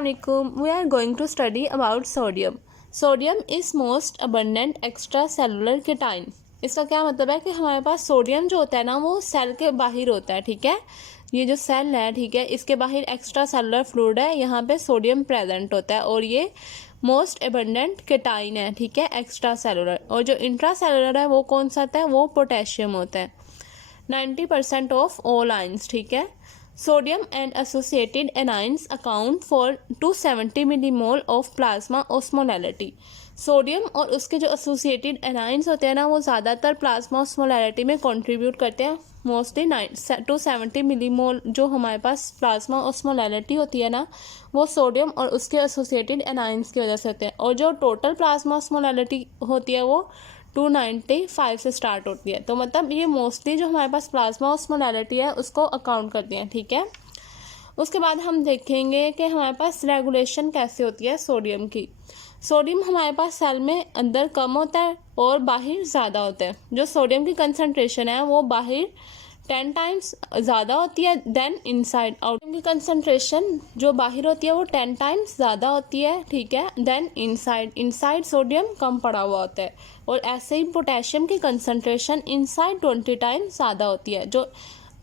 Assalamualaikum. We are going to study about sodium. Sodium is most abundant extracellular cation. इसका क्या मतलब है कि हमारे पास सोडियम जो होता है ना वो सेल के बाहर होता है, ठीक है। ये जो सेल है, ठीक है, इसके बाहर एक्स्ट्रा सेलुलर फ्लूइड है, यहाँ पे सोडियम प्रेजेंट होता है और ये मोस्ट एबंडेंट केटाइन है, ठीक है, एक्स्ट्रा सेलुलर। और जो इंट्रा सेलुलर है वो कौन सा होता है, वो पोटेशियम होता है। 90% ऑफ ऑल आयंस, ठीक है। Sodium and associated anions account for 270 millimole of plasma osmolarity. Sodium और उसके जो एसोसिएटेड एनाइंस होते हैं ना वो ज़्यादातर प्लाज्मा ऑस्मोलैरिटी में कंट्रीब्यूट करते हैं। मोस्टली 270 मिलीमोल जो हमारे पास प्लाज्मा ऑस्मोलैरिटी होती है ना वो सोडियम और उसके एसोसिएटेड एनाइंस की वजह से होते हैं। और जो टोटल प्लाज्मा ऑस्मोलैरिटी होती है वो 295 से स्टार्ट होती है। तो मतलब ये मोस्टली जो हमारे पास प्लाज्मा ऑस्मोलैरिटी है उसको अकाउंट करती हैं, ठीक है। उसके बाद हम देखेंगे कि हमारे पास रेगुलेशन कैसे होती है सोडियम की। सोडियम हमारे पास सेल में अंदर कम होता है और बाहर ज़्यादा होता है। जो सोडियम की कंसनट्रेशन है वो बाहर 10 टाइम्स ज़्यादा होती है देन इनसाइड। सोडियम की कंसनट्रेशन जो बाहर होती है वो 10 टाइम्स ज़्यादा होती है, ठीक है, देन इनसाइड। इनसाइड सोडियम कम पड़ा हुआ होता है। और ऐसे ही पोटेशियम की कंसनट्रेशन इनसाइड 20 टाइम्स ज़्यादा होती है। जो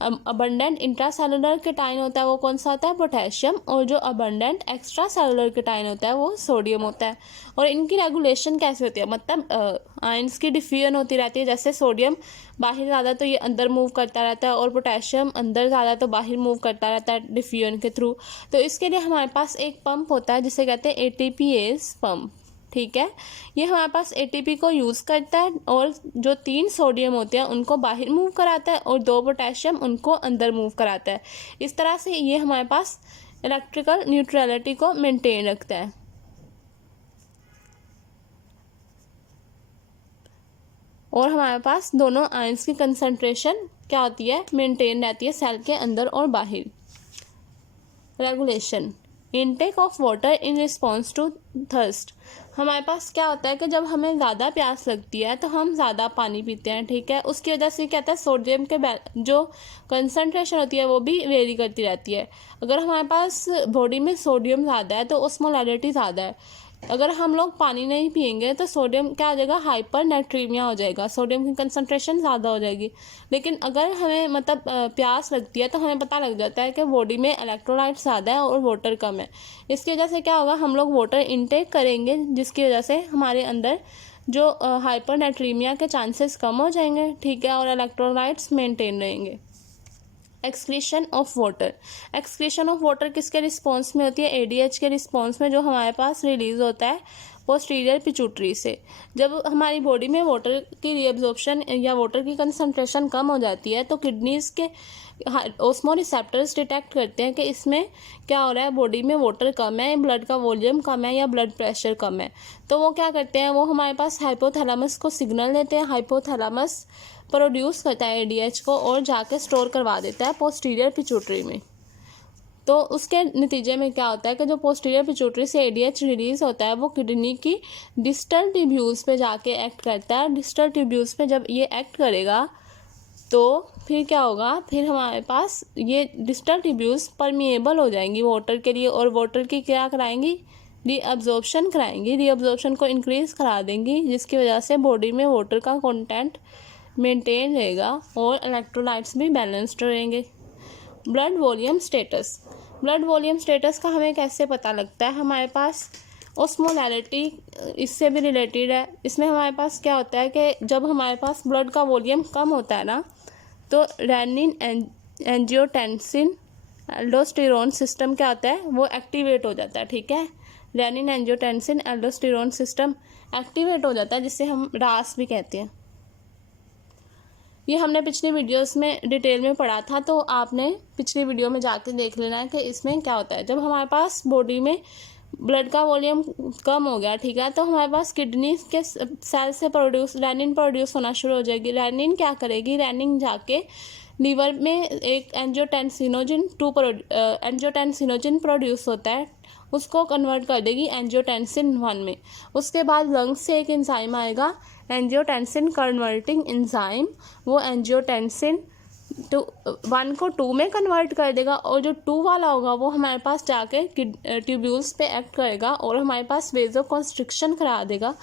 अबंडेंट इंट्रासेलुलर केटाइन होता है वो कौन सा होता है, पोटेशियम। और जो अबंडेंट एक्स्ट्रा सेलुलर केटाइन होता है वो सोडियम होता है। और इनकी रेगुलेशन कैसे होती है, मतलब आयंस की डिफ्यूजन होती रहती है। जैसे सोडियम बाहर ज़्यादा तो ये अंदर मूव करता रहता है और पोटेशियम अंदर ज़्यादा तो बाहर मूव करता रहता है डिफ्यूजन के थ्रू। तो इसके लिए हमारे पास एक पंप होता है जिसे कहते हैं ATPase पंप, ठीक है। ये हमारे पास ATP को यूज़ करता है और जो 3 सोडियम होते हैं उनको बाहर मूव कराता है और 2 पोटेशियम उनको अंदर मूव कराता है। इस तरह से ये हमारे पास इलेक्ट्रिकल न्यूट्रलिटी को मेंटेन रखता है। और हमारे पास दोनों आयंस की कंसंट्रेशन क्या होती है, मेंटेन रहती है सेल के अंदर और बाहर। Regulation intake of water in response to thirst. हमारे पास क्या होता है कि जब हमें ज़्यादा प्यास लगती है तो हम ज़्यादा पानी पीते हैं, ठीक है। उसकी वजह से क्या होता है, सोडियम के जो कंसंट्रेशन होती है वो भी वेरी करती रहती है। अगर हमारे पास बॉडी में सोडियम ज़्यादा है तो ऑस्मोलैरिटी ज़्यादा है। अगर हम लोग पानी नहीं पियेंगे तो सोडियम क्या हो जाएगा, हाइपर नाइट्रीमिया हो जाएगा, सोडियम की कंसंट्रेशन ज़्यादा हो जाएगी। लेकिन अगर हमें मतलब प्यास लगती है तो हमें पता लग जाता है कि बॉडी में इलेक्ट्रोलाइट ज़्यादा है और वाटर कम है। इसकी वजह से क्या होगा, हम लोग वाटर इनटेक करेंगे जिसकी वजह से हमारे अंदर जो हाइपर नाइट्रीमिया के चांसेस कम हो जाएंगे, ठीक है, और इलेक्ट्रोलाइट्स मेंटेन रहेंगे। Excretion of water. Excretion of water किसके रिस्पॉन्स में होती है, ADH के रिस्पॉन्स में, जो हमारे पास रिलीज होता है पोस्टीरियर पिट्यूटरी से। जब हमारी बॉडी में वाटर की रीअब्जॉर्प्शन या वाटर की कंसंट्रेशन कम हो जाती है तो किडनीज के ऑस्मो रिसेप्टर्स डिटेक्ट करते हैं कि इसमें क्या हो रहा है, बॉडी में वाटर कम है, ब्लड का वॉल्यूम कम है या ब्लड प्रेशर कम है। तो वो क्या करते हैं, वो हमारे पास हाइपोथैलेमस को सिग्नल देते हैं। हाइपोथैलेमस प्रोड्यूस करता है ADH को और जाके स्टोर करवा देता है पोस्टीरियर पिट्यूटरी में। तो उसके नतीजे में क्या होता है कि जो पोस्टीरियर पिट्यूटरी से ADH रिलीज होता है वो किडनी की डिस्टल ट्यूब्यूल्स पे जाके एक्ट करता है। डिस्टल ट्यूब्यूल्स पे जब ये एक्ट करेगा तो फिर क्या होगा, फिर हमारे पास ये डिस्टल ट्यूब्यूल्स परमिएबल हो जाएंगी वाटर के लिए और वाटर की क्या कराएंगी, रीअब्जॉर्प्शन कराएंगी। रीअब्जॉर्प्शन को इंक्रीज करा देंगी जिसकी वजह से बॉडी में वाटर का कंटेंट मेंटेन रहेगा और इलेक्ट्रोलाइट्स भी बैलेंस्ड रहेंगे। Blood volume status. Blood volume status का हमें कैसे पता लगता है, हमारे पास ऑस्मोलैरिटी इससे भी रिलेटेड है। इसमें हमारे पास क्या होता है कि जब हमारे पास ब्लड का वॉल्यूम कम होता है ना तो रेनिन एंजियोटेंसिन एल्डोस्टेरोन सिस्टम क्या होता है, वो एक्टिवेट हो जाता है, ठीक है। Renin angiotensin aldosterone system activate हो जाता है जिससे हम रास भी कहते हैं। ये हमने पिछली वीडियोस में डिटेल में पढ़ा था, तो आपने पिछली वीडियो में जाके देख लेना है कि इसमें क्या होता है। जब हमारे पास बॉडी में ब्लड का वॉल्यूम कम हो गया, ठीक है, तो हमारे पास किडनी के सेल से रेनिन प्रोड्यूस होना शुरू हो जाएगी। रेनिन क्या करेगी, रेनिन जाके लीवर में एक एंजियोटेंसिनोजिन प्रोड्यूस होता है, उसको कन्वर्ट कर देगी एंजियोटेंसिन 1 में। उसके बाद लंग्स से एक एंजाइम आएगा एंजियोटेंसिन कन्वर्टिंग एंजाइम, वो एंजियोटेंसिन तो 1 को 2 में कन्वर्ट कर देगा, और जो 2 वाला होगा वो हमारे पास जाके ट्यूब्यूल्स पे एक्ट करेगा और हमारे पास वेजो कॉन्स्ट्रिक्शन करा देगा,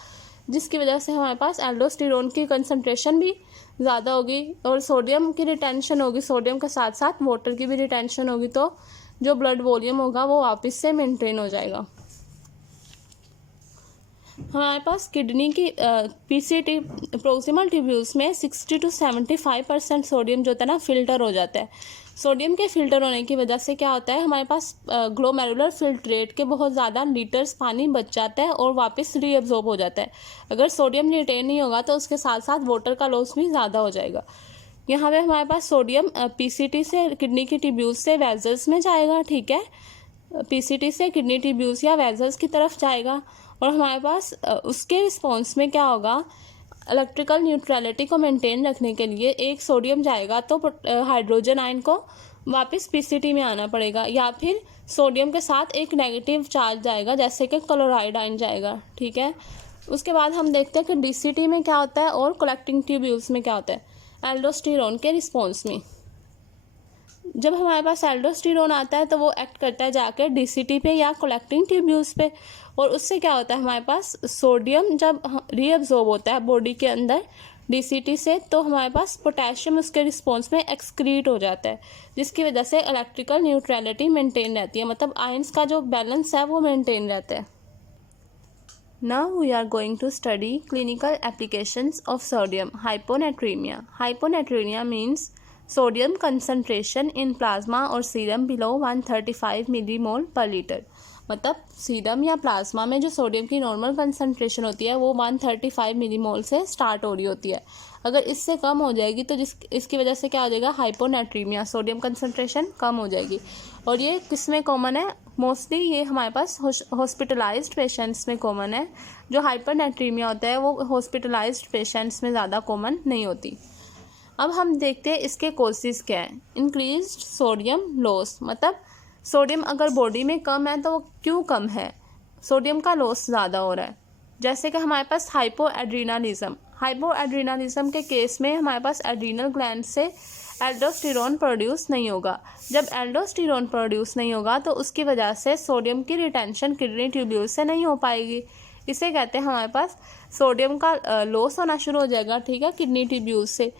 जिसकी वजह से हमारे पास एल्डोस्टेरोन की कंसंट्रेशन भी ज़्यादा होगी और सोडियम की रिटेंशन होगी, सोडियम के साथ साथ वाटर की भी रिटेंशन होगी, तो जो ब्लड वॉल्यूम होगा वो वापस से मेंटेन हो जाएगा। हमारे पास किडनी की पीसीटी प्रोक्सिमल ट्यूब्यूल्स में 60 to 75% सोडियम जो होता है ना फिल्टर हो जाता है। सोडियम के फिल्टर होने की वजह से क्या होता है, हमारे पास ग्लोमेरुलर फिल्ट्रेट के बहुत ज़्यादा लीटर्स पानी बच जाता है और वापस रीअब्जॉर्ब हो जाता है। अगर सोडियम रिटेन नहीं होगा तो उसके साथ साथ वाटर का लॉस भी ज़्यादा हो जाएगा। यहाँ पे हमारे पास सोडियम पीसीटी से किडनी की ट्यूब्यूल्स से वेजल्स में जाएगा, ठीक है, पीसीटी से किडनी ट्यूब्यूल्स या वेजल्स की तरफ जाएगा, और हमारे पास उसके रिस्पॉन्स में क्या होगा, इलेक्ट्रिकल न्यूट्रलिटी को मेंटेन रखने के लिए एक सोडियम जाएगा तो हाइड्रोजन आयन को वापस पीसीटी में आना पड़ेगा, या फिर सोडियम के साथ एक नेगेटिव चार्ज जाएगा जैसे कि क्लोराइड आयन जाएगा, ठीक है। उसके बाद हम देखते हैं कि डीसीटी में क्या होता है और कलेक्टिंग ट्यूब्यूल्स में क्या होता है। एल्डोस्टेरोन के रिस्पॉन्स में जब हमारे पास एल्डोस्टेरोन आता है तो वो एक्ट करता है जाकर डीसीटी पे या कलेक्टिंग ट्यूब्यूल्स पे, और उससे क्या होता है, हमारे पास सोडियम जब रीअब्जॉर्ब होता है बॉडी के अंदर डीसीटी से, तो हमारे पास पोटेशियम उसके रिस्पॉन्स में एक्सक्रीट हो जाता है, जिसकी वजह से इलेक्ट्रिकल न्यूट्रलिटी मेंटेन रहती है, मतलब आयंस का जो बैलेंस है वो मेंटेन रहता है। Now we are going to study clinical applications of sodium hyponatremia. Hyponatremia means sodium concentration in plasma or serum below 135 millimole per liter. मतलब सीरम या प्लाज्मा में जो सोडियम की नॉर्मल कंसंट्रेशन होती है वो 135 मिलीमोल से स्टार्ट हो रही होती है। अगर इससे कम हो जाएगी तो इसकी वजह से क्या हो जाएगा, हाइपोनेट्रीमिया, सोडियम कंसंट्रेशन कम हो जाएगी। और ये किस में कॉमन है, मोस्टली ये हमारे पास हॉस्पिटलाइज्ड पेशेंट्स में कॉमन है। जो हाइपोनेट्रीमिया होता है वो हॉस्पिटलाइज्ड पेशेंट्स में ज़्यादा कॉमन नहीं होती। अब हम देखते हैं इसके कॉजेस क्या है। इंक्रीज्ड सोडियम लॉस, मतलब सोडियम अगर बॉडी में कम है तो वो क्यों कम है, सोडियम का लॉस ज़्यादा हो रहा है। जैसे कि हमारे पास हाइपोएड्रिनालिज्म, हाइपोएड्रिनालिज्म के केस में हमारे पास एड्रीनल ग्लैंड से एल्डोस्टेरोन प्रोड्यूस नहीं होगा। जब एल्डोस्टेरोन प्रोड्यूस नहीं होगा तो उसकी वजह से सोडियम की रिटेंशन किडनी ट्यूब्यूल से नहीं हो पाएगी। इसे कहते हैं हमारे पास सोडियम का लॉस होना शुरू हो जाएगा, ठीक है, किडनी ट्यूब्यूल से।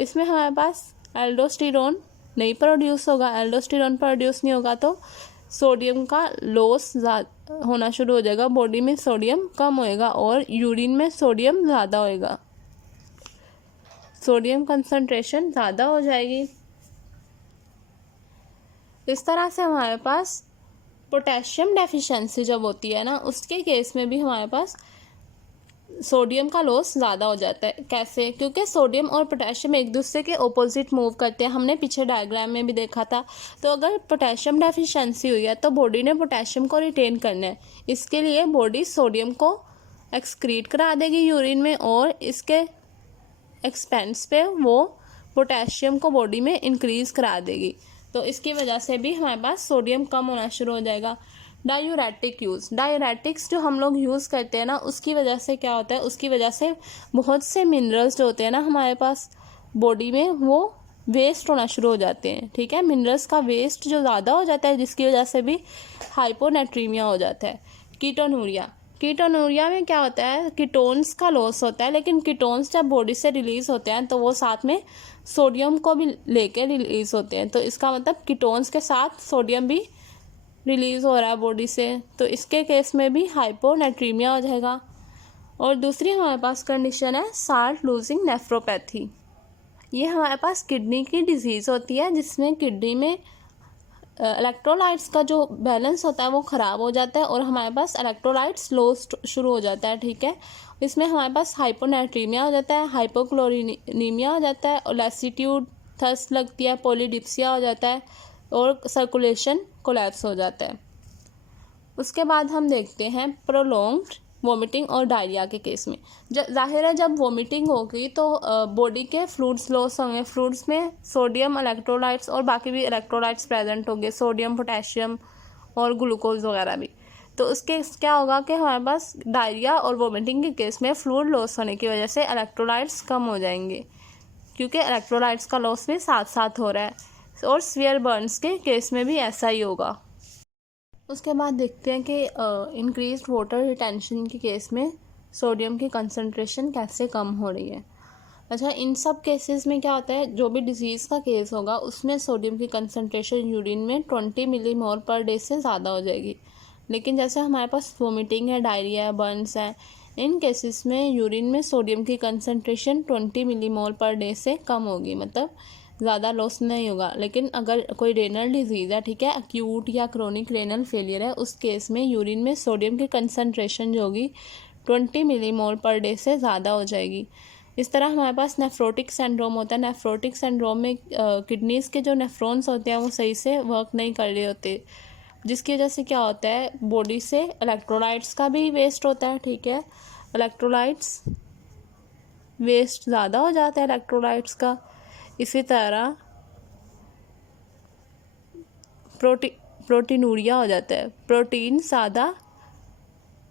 इसमें हमारे पास एल्डोस्टेरोन नहीं प्रोड्यूस होगा, एल्डोस्टेरोन प्रोड्यूस नहीं होगा तो सोडियम का लॉस होना शुरू हो जाएगा, बॉडी में सोडियम कम होएगा और यूरिन में सोडियम ज़्यादा होएगा, सोडियम कंसंट्रेशन ज़्यादा हो जाएगी। इस तरह से हमारे पास पोटेशियम डेफिशिएंसी जब होती है ना, उसके केस में भी हमारे पास सोडियम का लॉस ज़्यादा हो जाता है। कैसे? क्योंकि सोडियम और पोटेशियम एक दूसरे के ऑपोजिट मूव करते हैं, हमने पीछे डायग्राम में भी देखा था। तो अगर पोटेशियम डेफिशिएंसी हुई है तो बॉडी ने पोटेशियम को रिटेन करना है, इसके लिए बॉडी सोडियम को एक्सक्रीट करा देगी यूरिन में, और इसके एक्सपेंस पे वो पोटेशियम को बॉडी में इंक्रीज़ करा देगी। तो इसकी वजह से भी हमारे पास सोडियम कम होना शुरू हो जाएगा। डायूरेटिक यूज़, डायूरेटिक्स जो हम लोग यूज़ करते हैं ना, उसकी वजह से क्या होता है, उसकी वजह से बहुत से मिनरल्स जो होते हैं ना हमारे पास बॉडी में वो वेस्ट होना शुरू हो जाते हैं, ठीक है। मिनरल्स का वेस्ट जो ज़्यादा हो जाता है जिसकी वजह से भी हाइपोनेट्रीमिया हो जाता है। कीटोनूरिया, कीटोनूरिया में क्या होता है, कीटोन्स का लॉस होता है, लेकिन कीटोन्स जब बॉडी से रिलीज़ होते हैं तो वो साथ में सोडियम को भी लेके रिलीज़ होते हैं, तो इसका मतलब कीटोन्स के साथ सोडियम भी रिलीज़ हो रहा है बॉडी से, तो इसके केस में भी हाइपोनेट्रीमिया हो जाएगा। और दूसरी हमारे पास कंडीशन है साल्ट लूजिंग नेफ्रोपैथी। ये हमारे पास किडनी की डिजीज़ होती है जिसमें किडनी में इलेक्ट्रोलाइट्स का जो बैलेंस होता है वो ख़राब हो जाता है और हमारे पास इलेक्ट्रोलाइट्स लॉस शुरू हो जाता है, ठीक है। इसमें हमारे पास हाइपोनेट्रीमिया हो जाता है, हाइपोक्लोरीनीमिया हो जाता है, और लैसीट्यूड, थर्स्ट लगती है, पॉलीडिप्सिया हो जाता है और सर्कुलेशन कोलैप्स हो जाता है। उसके बाद हम देखते हैं प्रोलॉन्ग्ड वोमिटिंग और डायरिया के केस में। जाहिर है जब वोमिटिंग होगी तो बॉडी के फ्लूइड्स लॉस होंगे, फ्लूइड्स में सोडियम इलेक्ट्रोलाइट्स और बाकी भी इलेक्ट्रोलाइट्स प्रेजेंट होंगे, सोडियम, पोटेशियम और ग्लूकोज वगैरह भी। तो उसके क्या होगा कि हमारे पास डायरिया और वोमिटिंग के केस में फ्लूइड लॉस होने की वजह से इलेक्ट्रोलाइट्स कम हो जाएंगे, क्योंकि इलेक्ट्रोलाइट्स का लॉस भी साथ साथ हो रहा है। और स्फीयर बर्न्स के केस में भी ऐसा ही होगा। उसके बाद देखते हैं कि इंक्रीज वाटर रिटेंशन के केस में सोडियम की कंसंट्रेशन कैसे कम हो रही है। अच्छा, इन सब केसेस में क्या होता है, जो भी डिजीज़ का केस होगा उसमें सोडियम की कंसंट्रेशन यूरिन में 20 मिलीमोल पर डे से ज़्यादा हो जाएगी। लेकिन जैसे हमारे पास वोमिटिंग है, डायरिया है, बर्न्स है, इन केसेस में यूरिन में सोडियम की कंसंट्रेशन 20 मिलीमोल पर डे से कम होगी, मतलब ज़्यादा लॉस नहीं होगा। लेकिन अगर कोई रेनल डिजीज़ है, ठीक है, एक्यूट या क्रोनिक रेनल फेलियर है, उस केस में यूरिन में सोडियम की कंसंट्रेशन जो होगी 20 मिलीमोल पर डे से ज़्यादा हो जाएगी। इस तरह हमारे पास नेफ्रोटिक सिंड्रोम होता है। नेफ्रोटिक सिंड्रोम में किडनीज़ के जो नेफ्रॉन्स होते हैं वो सही से वर्क नहीं कर रहे होते, जिसकी वजह से क्या होता है, बॉडी से इलेक्ट्रोलाइट्स का भी वेस्ट होता है, ठीक है, इलेक्ट्रोलाइट्स वेस्ट ज़्यादा हो जाता है इलेक्ट्रोलाइट्स का। इसी तरह प्रोटीनूरिया हो जाता है, प्रोटीन ज़्यादा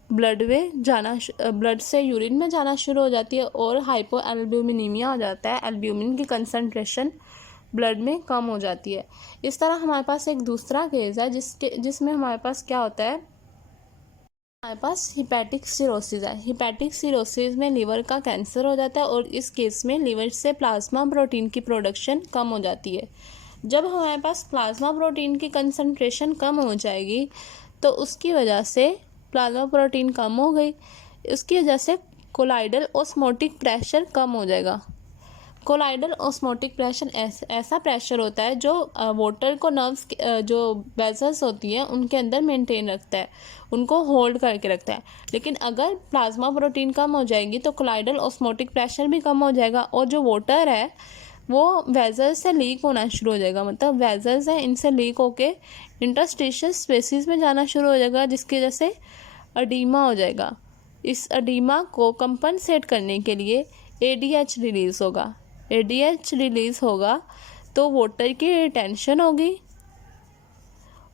ब्लड से यूरिन में जाना शुरू हो जाती है। और हाइपो एल्ब्यूमिनीमिया हो जाता है, एल्ब्यूमिन की कंसंट्रेशन ब्लड में कम हो जाती है। इस तरह हमारे पास एक दूसरा केस है जिसमें हमारे पास क्या होता है, हमारे पास हिपैटिक सिरोसिस है। हिपैटिक सिरोसिस में लीवर का कैंसर हो जाता है और इस केस में लीवर से प्लाज्मा प्रोटीन की प्रोडक्शन कम हो जाती है। जब हमारे पास प्लाज्मा प्रोटीन की कंसंट्रेशन कम हो जाएगी तो उसकी वजह से प्लाज्मा प्रोटीन कम हो गई, उसकी वजह से कोलाइडल ऑस्मोटिक प्रेशर कम हो जाएगा। कोलाइडल ऑस्मोटिक प्रेशर ऐसा प्रेशर होता है जो वाटर को नर्व्स जो वेसल्स होती हैं उनके अंदर मेंटेन रखता है, उनको होल्ड करके रखता है। लेकिन अगर प्लाज्मा प्रोटीन कम हो जाएगी तो कोलाइडल ऑस्मोटिक प्रेशर भी कम हो जाएगा और जो वाटर है वो वेसल्स से लीक होना शुरू हो जाएगा, मतलब वेसल्स हैं इनसे लीक होके इंटरस्टिशियल स्पेसिस में जाना शुरू हो जाएगा, जिसकी वजह से अडीमा हो जाएगा। इस अडीमा को कंपनसेट करने के लिए ADH रिलीज़ होगा। ADH रिलीज़ होगा तो वाटर की रिटेंशन होगी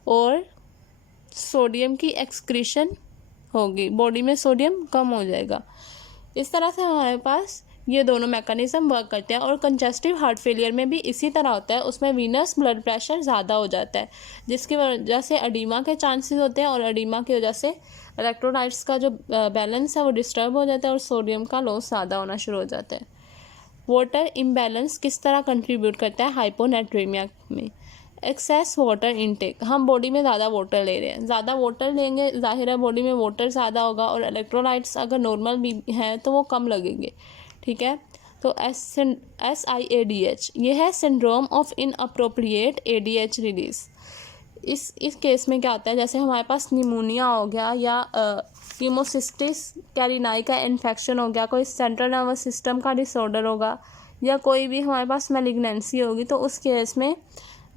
और सोडियम की एक्सक्रीशन होगी, बॉडी में सोडियम कम हो जाएगा। इस तरह से हमारे पास ये दोनों मैकेनिज्म वर्क करते हैं। और कंजेस्टिव हार्ट फेलियर में भी इसी तरह होता है, उसमें वीनस ब्लड प्रेशर ज़्यादा हो जाता है, जिसकी वजह से अडीमा के चांसेस होते हैं और अडीमा की वजह से इलेक्ट्रोलाइट्स का जो बैलेंस है वो डिस्टर्ब हो जाता है और सोडियम का लॉस ज़्यादा होना शुरू हो जाता है। वाटर इम्बैलेंस किस तरह कंट्रीब्यूट करता है हाइपोनेट्रीमिया में? एक्सेस वाटर इनटेक, हम बॉडी में ज़्यादा वाटर ले रहे हैं, ज़्यादा वाटर लेंगे जाहिर है बॉडी में वाटर ज़्यादा होगा और इलेक्ट्रोलाइट्स अगर नॉर्मल भी हैं तो वो कम लगेंगे, ठीक है। तो SIADH ये है syndrome of inappropriate ADH release. इस केस में क्या होता है, जैसे हमारे पास निमोनिया हो गया या हीमोसिस्टिस कैरिनाई का इन्फेक्शन हो गया, कोई सेंट्रल नर्वस सिस्टम का डिसऑर्डर होगा या कोई भी हमारे पास मैलिग्नेंसी होगी, तो उस केस में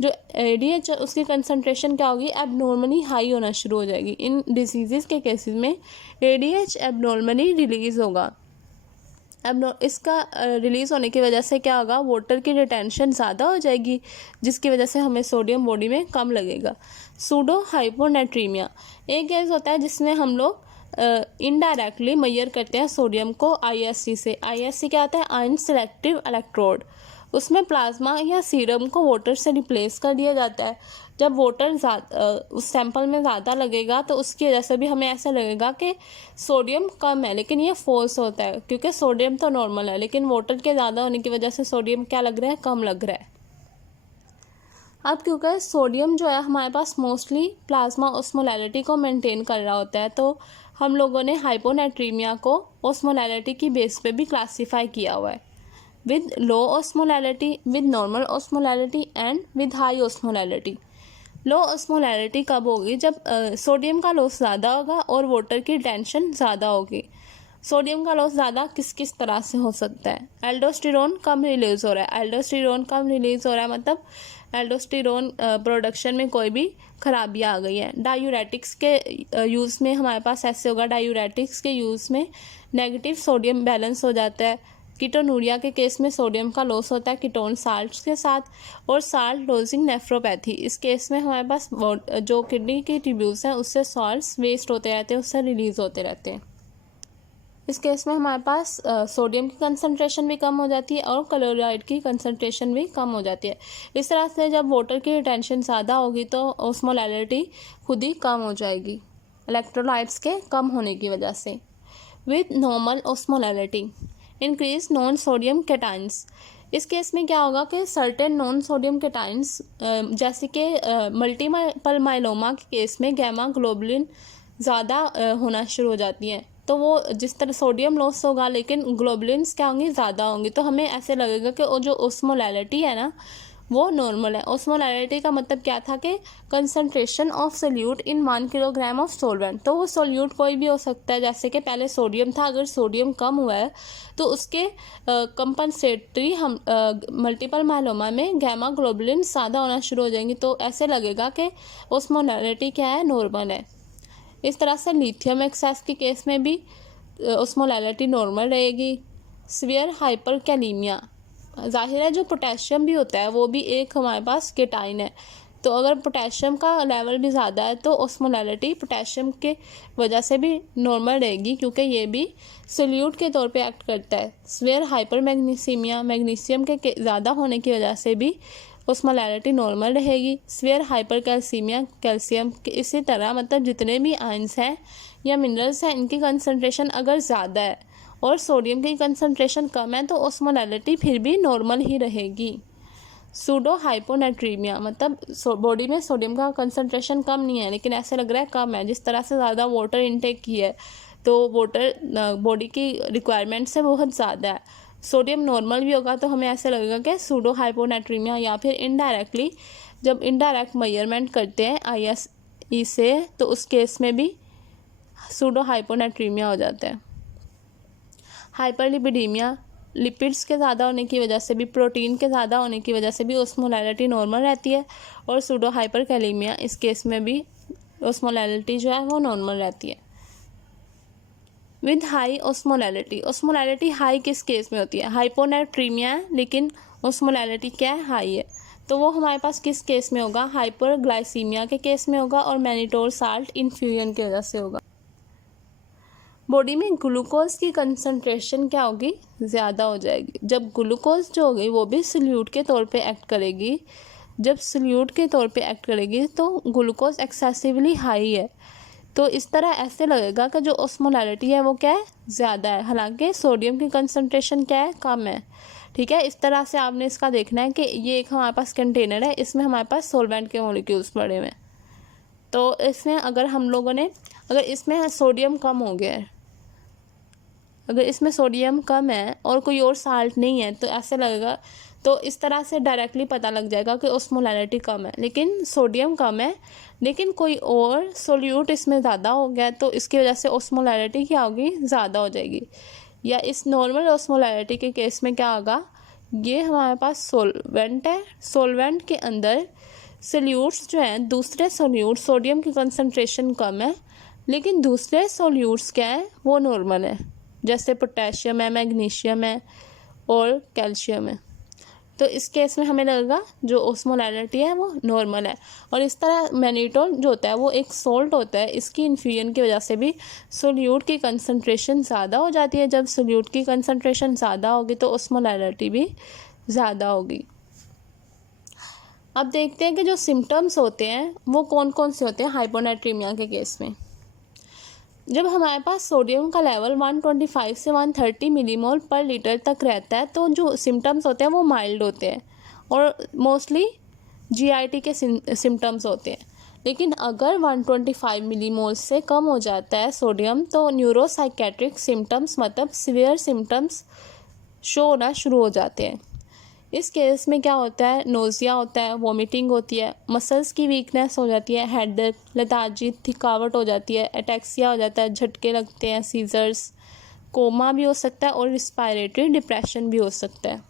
जो ADH उसकी कंसंट्रेशन क्या होगी, एबनॉर्मली हाई होना शुरू हो जाएगी। इन डिजीज़ के केसेस में ADH एबनॉर्मली रिलीज़ होगा। अब इसका रिलीज़ होने की वजह से क्या होगा, वाटर की रिटेंशन ज़्यादा हो जाएगी, जिसकी वजह से हमें सोडियम बॉडी में कम लगेगा। सूडो हाइपोनेट्रीमिया एक केस होता है जिसमें हम लोग इनडायरेक्टली मेजर करते हैं सोडियम को ISC से। ISC क्या होता है, आयन सेलेक्टिव इलेक्ट्रोड। उसमें प्लाज्मा या सीरम को वाटर से रिप्लेस कर दिया जाता है। जब वाटर उस सैंपल में ज़्यादा लगेगा तो उसकी वजह से भी हमें ऐसा लगेगा कि सोडियम कम है, लेकिन ये फॉल्स होता है क्योंकि सोडियम तो नॉर्मल है, लेकिन वाटर के ज़्यादा होने की वजह से सोडियम क्या लग रहा है, कम लग रहा है। अब क्योंकि सोडियम जो है हमारे पास मोस्टली प्लाज्मा ऑस्मोलैरिटी को मेंटेन कर रहा होता है, तो हम लोगों ने हाइपोनेट्रीमिया को ऑस्मोलैरिटी की बेस पे भी क्लासीफाई किया हुआ है, with low osmolarity, with normal osmolarity and with high osmolarity. Low osmolarity कब होगी, जब सोडियम का लॉस ज़्यादा होगा और वाटर की टेंशन ज़्यादा होगी। सोडियम का लॉस ज़्यादा किस किस तरह से हो सकता है, एल्डोस्टेरोन कम रिलीज़ हो रहा है। एल्डोस्टेरोन कम रिलीज़ हो रहा है मतलब एल्डोस्टेरोन प्रोडक्शन में कोई भी खराबी आ गई है। डायूरेटिक्स के यूज़ में हमारे पास ऐसे होगा, डायूरेटिक्स के यूज़ में नेगेटिव सोडियम बैलेंस हो जाता है। कीटोनूरिया के केस में सोडियम का लॉस होता है कीटोन साल्ट्स के साथ। और साल्ट डोजिंग नेफ्रोपैथी, इस केस में हमारे पास जो किडनी की ट्यूब्यूल्स हैं उससे सॉल्ट्स वेस्ट होते रहते हैं, उससे रिलीज़ होते रहते हैं। इस केस में हमारे पास सोडियम की कंसनट्रेशन भी कम हो जाती है और क्लोराइड की कंसनट्रेशन भी कम हो जाती है। इस तरह से जब वाटर की रिटेंशन ज़्यादा होगी तो ऑस्मोलैरिटी खुद ही कम हो जाएगी इलेक्ट्रोलाइट्स के कम होने की वजह से। With normal osmolarity increase non sodium cations. इस केस में क्या होगा कि सर्टेन नॉन सोडियम कैटाइंस जैसे कि मल्टीपल माइलोमा के केस में गैमा ग्लोबुलिन ज़्यादा होना शुरू हो जाती हैं। तो वो जिस तरह सोडियम लॉस होगा लेकिन ग्लोबुलिन्स क्या होंगी, ज़्यादा होंगी, तो हमें ऐसे लगेगा कि वो जो ऑस्मोलैरिटी है ना वो नॉर्मल है। ऑस्मोलैरिटी का मतलब क्या था कि concentration of solute in 1 kilogram of solvent. तो वो सोल्यूट कोई भी हो सकता है, जैसे कि पहले सोडियम था, अगर सोडियम कम हुआ है तो उसके कंपनसेटरी हम मल्टीपल माइलोमा में गैमा ग्लोबुलिन ज़्यादा होना शुरू हो जाएंगी। तो ऐसे लगेगा कि ऑस्मोलैरिटी क्या है, नॉर्मल है। इस तरह से लिथियम एक्सेस के केस में भी ऑस्मोलैरिटी नॉर्मल रहेगी। सीवियर हाइपरकैलीमिया, जाहिर है जो पोटेशियम भी होता है वो भी एक हमारे पास केटाइन है, तो अगर पोटेशियम का लेवल भी ज़्यादा है तो ऑस्मोलैरिटी पोटेशियम के वजह से भी नॉर्मल रहेगी, क्योंकि ये भी सोल्यूट के तौर पे एक्ट करता है। सीवियर हाइपर मैग्नीसीमिया, मैग्नीशियम के ज़्यादा होने की वजह से भी ऑस्मोलैरिटी नॉर्मल रहेगी। सीवियर हाइपर कैल्सीमिया, कैल्शियम के इसी तरह, मतलब जितने भी आयंस हैं या मिनरल्स हैं इनकी कंसनट्रेशन अगर ज़्यादा है और सोडियम की कंसनट्रेशन कम है तो ऑस्मोलैरिटी फिर भी नॉर्मल ही रहेगी। सूडो हाइपोनेट्रीमिया, मतलब बॉडी में सोडियम का कंसनट्रेशन कम नहीं है लेकिन ऐसे लग रहा है कम है, जिस तरह से ज़्यादा वाटर इनटेक की है तो वाटर बॉडी की रिक्वायरमेंट से बहुत ज़्यादा है। सोडियम नॉर्मल भी होगा तो हमें ऐसे लगेगा कि सूडो हाइपोनेट्रीमिया, या फिर इनडायरेक्टली जब इनडायरेक्ट मेजरमेंट करते हैं ISE से तो उस केस में भी सूडो हाइपोनेट्रीमिया हो जाता है। हाइपरलिपिडीमिया, लिपिड्स के ज़्यादा होने की वजह से भी, प्रोटीन के ज़्यादा होने की वजह से भी ऑस्मोलैरिटी नॉर्मल रहती है। और सूडो हाइपरकैलीमिया, इस केस में भी ऑस्मोलैरिटी जो है वो नॉर्मल रहती है। With high osmolarity, osmolarity high किस केस में होती है, हाइपोनेट्रीमिया है लेकिन ऑस्मोलैरिटी क्या है, हाई है, तो वो हमारे पास किस केस में होगा, हाइपरग्लाइसीमिया के केस में होगा और मैनिटोल साल्ट इन्फ्यूजन की वजह से होगा। बॉडी में ग्लूकोज की कंसंट्रेशन क्या होगी, ज़्यादा हो जाएगी। जब ग्लूकोज जो होगी वो भी सोल्यूट के तौर पे एक्ट करेगी, जब सोल्यूट के तौर पे एक्ट करेगी तो ग्लूकोज एक्सेसिवली हाई है, तो इस तरह ऐसे लगेगा कि जो ऑस्मोलैरिटी है वो क्या है, ज़्यादा है, हालांकि सोडियम की कंसंट्रेशन क्या है, कम है। ठीक है, इस तरह से आपने इसका देखना है कि ये एक हमारे पास कंटेनर है, इसमें हमारे पास सॉल्वेंट के मॉलिक्यूल्स पड़े हुए हैं। तो इसमें अगर हम लोगों ने, अगर इसमें सोडियम कम हो गया है, अगर इसमें सोडियम कम है और कोई और साल्ट नहीं है तो ऐसे लगेगा, तो इस तरह से डायरेक्टली पता लग जाएगा कि ऑस्मोलैरिटी कम है, लेकिन सोडियम कम है लेकिन कोई और सोल्यूट इसमें ज़्यादा हो गया तो इसकी वजह से ऑस्मोलैरिटी क्या होगी, ज़्यादा हो जाएगी। या इस नॉर्मल ऑस्मोलैरिटी के केस में क्या होगा, ये हमारे पास सोलवेंट है, सोलवेंट के अंदर सोल्यूट्स जो हैं, दूसरे सोल्यूट, सोडियम की कंसनट्रेशन कम है लेकिन दूसरे सोल्यूट्स क्या है वो नॉर्मल है, जैसे पोटेशियम है, मैग्नीशियम है और कैल्शियम है। तो इस केस में हमें लगेगा जो ऑस्मोलैरिटी है वो नॉर्मल है। और इस तरह मैनिटोल जो होता है वो एक सोल्ट होता है, इसकी इन्फ्यूजन की वजह से भी सोल्यूट की कंसंट्रेशन ज़्यादा हो जाती है। जब सोल्यूट की कंसंट्रेशन ज़्यादा होगी तो ऑस्मोलैरिटी भी ज़्यादा होगी। अब देखते हैं कि जो सिम्टम्स होते हैं वो कौन कौन से होते हैं हाइपोनेट्रीमिया के केस में। जब हमारे पास सोडियम का लेवल 125 से 130 मिलीमोल पर लीटर तक रहता है तो जो सिम्टम्स होते हैं वो माइल्ड होते हैं और मोस्टली GIT के सिम्टम्स होते हैं। लेकिन अगर 125 मिलीमोल से कम हो जाता है सोडियम तो न्यूरोसाइकेट्रिक सिम्टम्स, मतलब सीवियर सिम्टम्स शो होना शुरू हो जाते हैं। इस केस में क्या होता है, नोज़िया होता है, वॉमिटिंग होती है, मसल्स की वीकनेस हो जाती है, हेडेक, लेथार्जी, थकावट हो जाती है, एटेक्सिया हो जाता है, झटके लगते हैं, सीजर्स, कोमा भी हो सकता है और रिस्पायरेटरी डिप्रेशन भी हो सकता है।